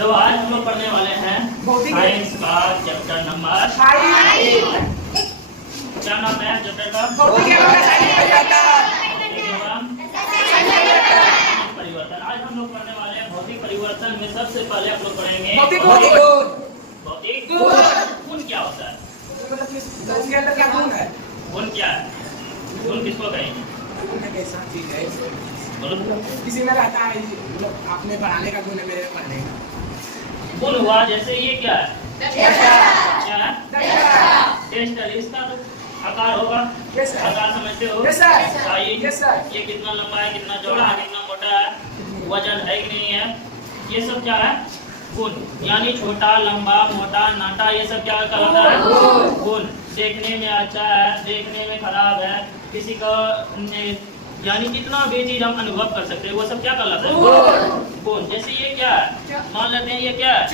तो आज हम लोग पढ़ने वाले हैं साइंस का चैप्टर नंबर 5। क्या नाम है चैप्टर का? परिवर्तन। आज हम लोग पढ़ने वाले हैं भौतिक परिवर्तन में सबसे पहले हम लोग पढ़ेंगे भौतिक गुण क्या होता है? गुण क्या है? गुण किसको कहेंगे? किसी में रहता है आपने पढ़ाने का गुण है, मेरे में पढ़ने का गुण हुआ। जैसे ये क्या है? क्या है? टेस्टर। इसका तो आकार होगा। आकार समझते हो? साइज। ये कितना लंबा है, कितना चौड़ा है, कितना मोटा है, वजन है कि नहीं है, ये सब क्या है? गुण। यानी छोटा, लंबा, मोटा, नाटा, ये सब क्या कहलाता है? गुण। देखने में अच्छा है, देखने में खराब है, किसी का यानी जितना भी चीज हम अनुभव कर सकते हैं वो सब क्या कहलाता है? गुण। जैसे ये क्या है? मान लेते हैं ये क्या है?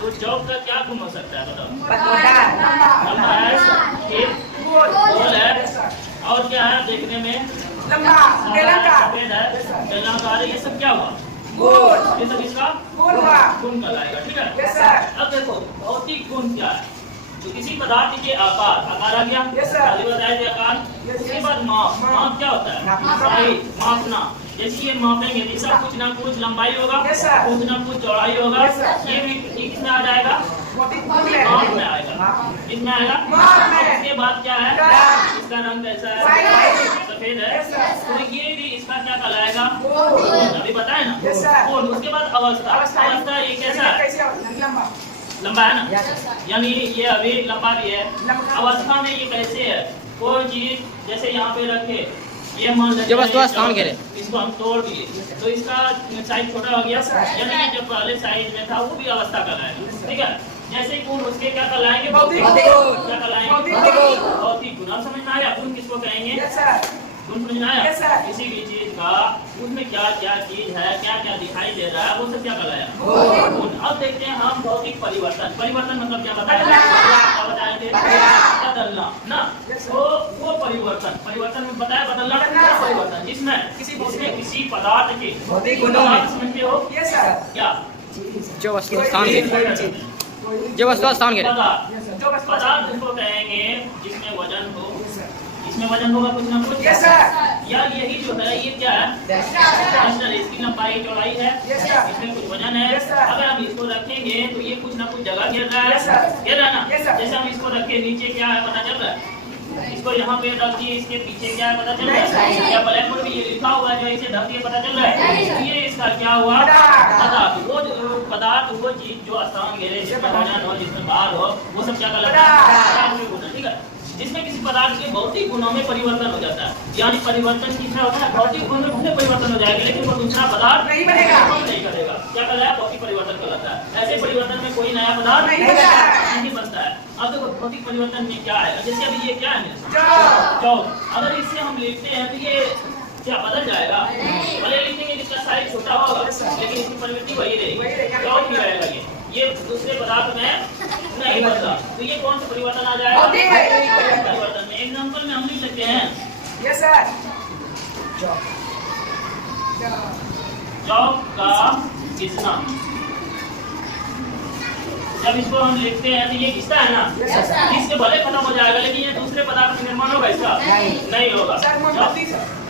तो चौक का क्या गुण हो सकता है? बताओ। लंबा है, गोल है, और क्या है? देखने में सफेद है, बेलनाकार, ये सब क्या हुआ? ये सब इसका गुण कहलाएगा। ठीक है। अब देखो भौतिक गुण क्या है? तो किसी पदार्थ के आकार आ गया, बताया थे आकार। उसके बाद माप क्या होता है? मापना। जैसे ये मापेंगे तो इसका कुछ ना कुछ लंबाई होगा, कुछ ना कुछ चौड़ाई होगा, ये भी किसमें आ जाएगा? माप में आएगा। किसमें आएगा? उसके बाद क्या है? इसका रंग कैसा है? सफेद है, तो ये भी इसका क्या कहलाएगा? अभी बताए ना। उसके बाद अवस्था ये कैसा है? लंबा है ना, यानी ये अभी लंबा भी है। अवस्था में ये कैसे है? कोई चीज जैसे यहाँ पे रखे, ये मान लेते हैं इसको हम तोड़ दिए तो इसका साइज छोटा हो गया, यानी कि जो पहले साइज में था वो भी अवस्था कहलाएगा। ठीक है। जैसे गुण उसके क्या कहलाएंगे? भौतिक। क्या कहलाएंगे? भौतिक गुण। आप समझ में आया? गुण किसको कहेंगे? गुण समझ में आया? किसी भी चीज का उसमें क्या क्या चीज है, क्या क्या दिखाई दे रहा है, वो सब क्या कहलाया? गुण। अब देखते हैं हम भौतिक परिवर्तन। परिवर्तन मतलब क्या बताया? क्या बताए थे? बदलना ना। तो वो परिवर्तन में बताया बदलना परिवर्तन, जिसमें किसी पदार्थ के भौतिक गुण समझते हो क्या? जो वस्तु स्थान के पदार्थ उसको कहेंगे जिसमें वजन हो, इसमें वजन होगा कुछ ना कुछ। यार यही जो है ये क्या है? इसकी लंबाई चौड़ाई है, इसमें कुछ वजन है। अगर हम इसको रखेंगे तो ये कुछ ना कुछ जगह घेर रहा है ना। जैसे हम इसको रखे नीचे क्या है पता चल रहा है? इसको यहाँ पे रख दिए, इसके पीछे क्या है पता चल रहा है? या ब्लैक बोर्ड में ये लिखा हुआ है जो इसे ढक दिए पता चल रहा है? तो ये इसका क्या हुआ? पदार्थ वो चीज जो स्थान घेरे, जिसमें वजन हो, जिसमें भार हो, वो सब क्या कहलाता है? ठीक है। जिसमें किसी पदार्थ के भौतिक गुणों में परिवर्तन हो जाता है, यानी परिवर्तन कितना होता है? भौतिक गुण में भले परिवर्तन हो जाएगा लेकिन वो दूसरा पदार्थ नहीं करेगा। क्या कहलाता है? भौतिक परिवर्तन कहलाता है। ऐसे परिवर्तन में कोई नया पदार्थ नहीं बनता है। अब देखो भौतिक परिवर्तन में क्या है? जैसे अभी ये क्या है? चौक। अगर इससे हम लिखते हैं तो ये क्या बदल जाएगा? भले लिखेंगे जिसका साइज छोटा होगा लेकिन इसकी प्रवृत्ति वही रहेगी, चौक ही रहेगा। ये दूसरे पदार्थ में नहीं बदला, तो ये कौन सा परिवर्तन आ जाएगा? परिवर्तन में एग्जांपल में हम लिख सकते हैं चौक का घिसना। जब इसको हम लिखते हैं तो ये घिसता है ना, इसके भले खत्म हो जाएगा लेकिन ये दूसरे पदार्थ निर्माण होगा इसका नहीं होगा।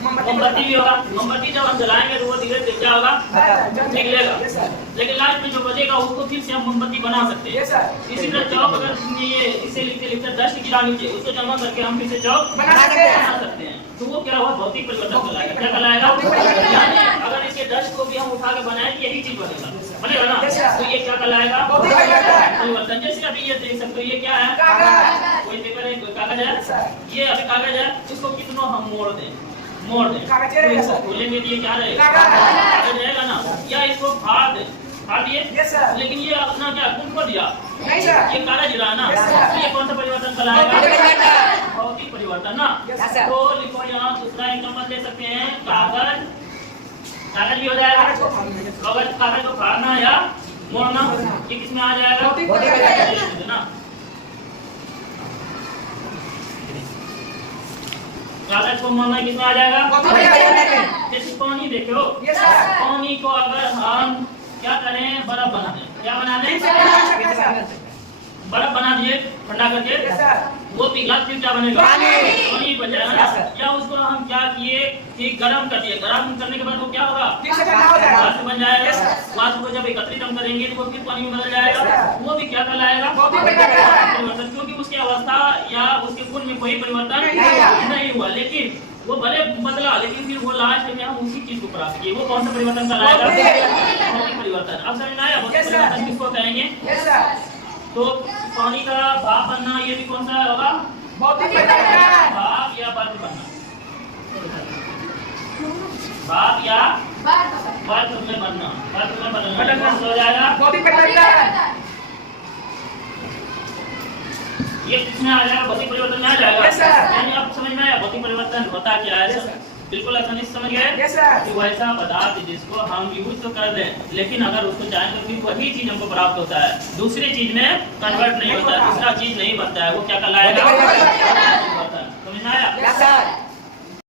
मोमबत्ती भी होगा। मोमबत्ती जब हम जलाएंगे तो वो धीरे धीरे क्या होगा? निकलेगा, लेकिन लास्ट में जो बचेगा उसको फिर से हम मोमबत्ती बना सकते हैं। इसी तरह चौक अगर ये इसे लिखते लिखते डस्ट गिरा नीचे, उसको जमा करके हम फिर से चौक बना सकते हैं। तो वो क्या हुआ? भौतिक परिवर्तन कहलाएगा। क्या कहलाएगा? अगर इसके डस्ट को भी हम उठा के बनाए यही चीज बनेगा ना, तो ये क्या कहलाएगा? परिवर्तन। जैसे अभी ये देख सकते हो ये क्या है? कोई पेपर है, कोई कागज है, ये अभी कागज है, इसको कितना हम मोड़ दें तो इसको खोलेंगे तो ये क्या रहेगा? कागज रहेगा ना। या इसको फाड़ दिए लेकिन ये अपना क्या गुण को दिया, ये कागज रहा ना, ये कौन सा परिवर्तन कहलाएगा? भौतिक परिवर्तन ना। तो लिखो यहाँ दूसरा एग्जाम्पल दे सकते हैं, कागज भी हो जाएगा। कागज को फाड़ना या मोड़ना ये किसमें आ जाएगा? ना। कागज को मोड़ना किसमें आ जाएगा? जैसे पानी देखो, पानी को अगर हम क्या करें, बर्फ बना दें। क्या बना दें, ठीक है बर्फ बना दिए ठंडा करके, यस सर वो पिघला फिर क्या बनेगा, पानी। पानी बन जाएगा यस ना। सर। या उसको हम क्या किए कि गरम कर दिए, गरम करने के बाद वो क्या होगा, ठीक से ठंडा हो जाएगा वाष्प बन जाएगा। Yes sir. वाष्प को जब एकत्रित हम करेंगे तो वो फिर पानी में बदल जाएगा, यस सर। वो भी क्या कहलाएगा, वो भी परिवर्तन, क्योंकि उसकी अवस्था या उसके गुण में कोई परिवर्तन नहीं हुआ, लेकिन वो भले बदला लेकिन फिर वो लास्ट में हम उसी चीज को प्राप्त किए। वो कौन सा परिवर्तन कहलाएगा, भौतिक परिवर्तन। अब समझ में आया भौतिक यस सर। परिवर्तन किसको कहेंगे। यस सर तो पानी का भाप बनना ये भी कौन सा होगा, भौतिक परिवर्तन भाप या बर्फ बनना, भाप या बर्फ में बनना, बर्फ में बदलना कौन सा हो जाएगा, भौतिक परिवर्तन ये किसमें आ जाएगा, भौतिक परिवर्तन में आ जाएगा। Yes sir. यानी आपको समझ में आया भौतिक परिवर्तन होता क्या है। Yes sir. बिल्कुल आसानी से समझ गए। यस सर कि वैसा पदार्थ जिसको हम यूज तो कर दें लेकिन अगर उसको चाहें तो फिर वही चीज हमको प्राप्त होता है, दूसरी चीज में कन्वर्ट नहीं होता है, दूसरा चीज नहीं बनता है, वो क्या कहलाएगा,